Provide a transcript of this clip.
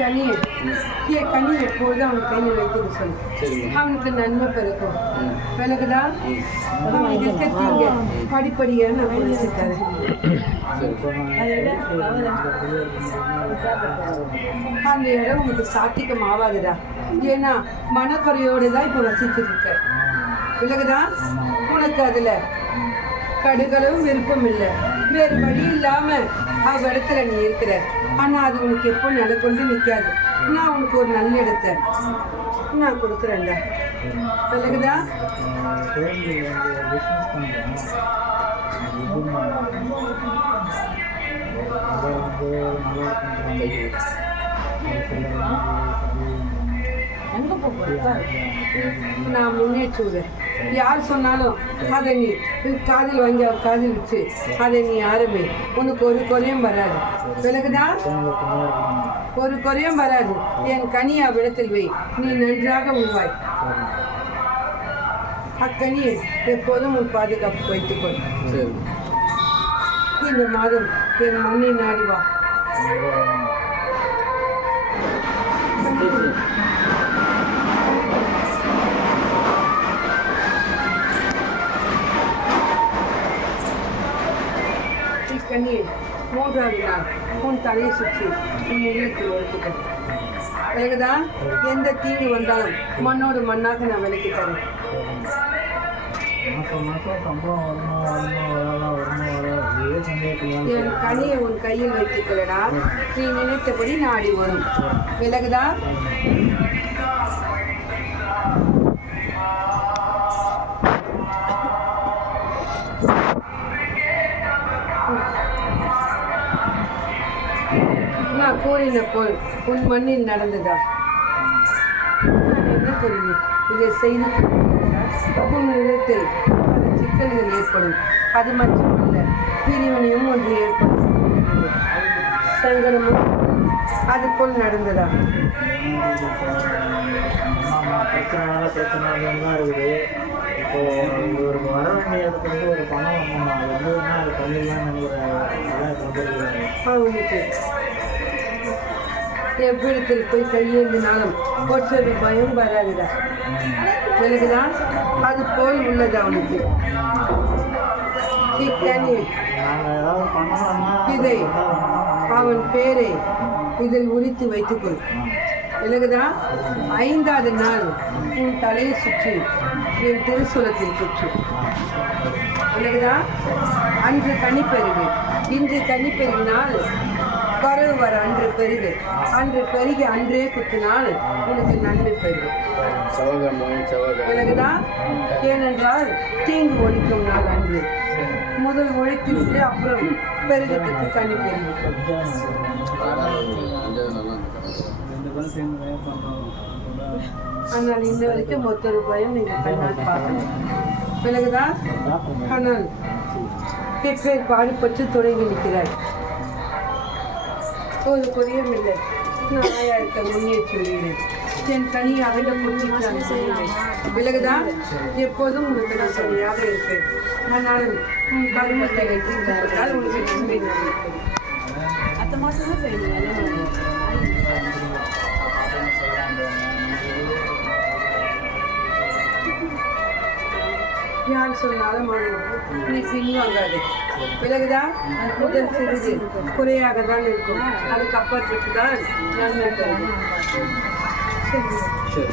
கனி எப்போதும் அவன் கையில் வைக்கிறது சொல்லு. அவனுக்கு நன்மை பிறக்கும். விலகுதா? அவன் இருக்கீங்க படிப்படியாக நான் கொடுத்துருக்காரு. அந்த இடம் உங்களுக்கு சாத்திகம் ஆகாதுடா. ஏன்னா மனக்குறையோடு தான் இப்போ வசிச்சுட்டு இருக்க. விலகுதா? உனக்கு அதில் கடுகளவும் விருப்பம் இல்லை. வேறு வழி இல்லாமல் அவ இடத்துல நீ இருக்கிற. ஆனால் அது உனக்கு எப்போ நிலக்கொண்டு நிற்காது. நான் உனக்கு ஒரு நல்ல இடத்த நான் கொடுக்குறேன்டா. விலகுதா? நான் முன்னேற்றுவேன். யார் சொன்னாலும் அதை நீ காதில் வாங்கி அவர் காதில் வச்சு அதை நீ ஆரம்பி. உனக்கு ஒரு குறையும் வராது. விலகுதா? ஒரு குறையும் வராது. என் கனி அவ்விடத்தில் வை. நீ நன்றாக உண்வாய். அக்கனியை எப்போதும் உன் பாதுகாப்பு வைத்துக்கொள். இந்த மாதம் என் முன்னே நாடி வா. கண்ணியை 3வது நாள் உன் தலையை சுற்றி உன் இல்லத்தில் ஒழுத்துக்க. விலகுதான்? எந்த தீங்கு வந்தாலும் மண்ணோடு மண்ணாக நான் விலக்கி தரேன். என் கனியை உன் கையில் வைத்துக்கொள்ளடா. நீ நினைத்தபடி நாடி வரும். விலகுதா? நான் கூறின போல் உன் மண்ணில் நடந்ததா? நான் என்ன கூறினேன்? இதை செய்து உன் இடத்தில் பல சிக்கல்கள் ஏற்படும். அது மட்டுமல்ல, பிரிவினையும் ஒன்று ஏற்படும். சங்கடமும் அது போல் நடந்ததா? பிரச்சனை இருக்குது. இப்போ ஒரு வர வேண்டிய இடத்துல ஒரு பணம் எதுனா அது பண்ணிடலாம்னு நினைக்கிறேன். எவ்விடத்தில் போய் கையேந்தினாலும் ஒற்றொரு பயம் வராதுடா. விலகுதான்? அது போல் உள்ளது அவனுக்கு. இதை அவன் பேரை இதில் உரித்து வைத்துக்கொள். விலகுதா? 5வது நாள் உன் தலையை சுற்றி என் திருசூலத்தில் சுற்று. விலகுதா? அன்று கனிப்பெருகு. இன்று கனிப்பெருகினால் கருவு வர அன்று பெருகு. அன்று பெருகி அன்றே குத்தினால் உனக்கு நன்மை பெருகும். விலகுதா? ஏனென்றால் தீங்கு ஒழிக்கும் நாள் அன்று. முதல் ஒழித்துவிட்டு அப்புறம் பெருகத்துக்கு கனி பெருகும். ஆனால் இந்த வரைக்கும் மொத்த ரூபாயும் நீங்கள் கண்ணால் பார்க்கணும். விலகுதா? ஆனால் எப்பேர் பாடுபட்டு தொடங்கி நிற்கிறாய். ஒரு குறையும் இல்லை. நான் இருக்க முன்னேற்றுகிறேன். என் கனி அகல முடிச்சு. விலகுதா? எப்போதும் உனக்கு நான் சரியாக இருப்பேன். ஆனாலும் உன் கருமத்தை வைத்திருந்தால் உனக்கு நன்மை நடக்கும். அடுத்த மாதம் தான் செய்யணும். யார் சொன்னாலும் நீ பின்வாங்காது. விலகுதா? முதல் சிறிது குறையாக தான் இருக்கும். அதுக்கு அப்பாற்பட்டு தான் நன்மை தரும். சரி.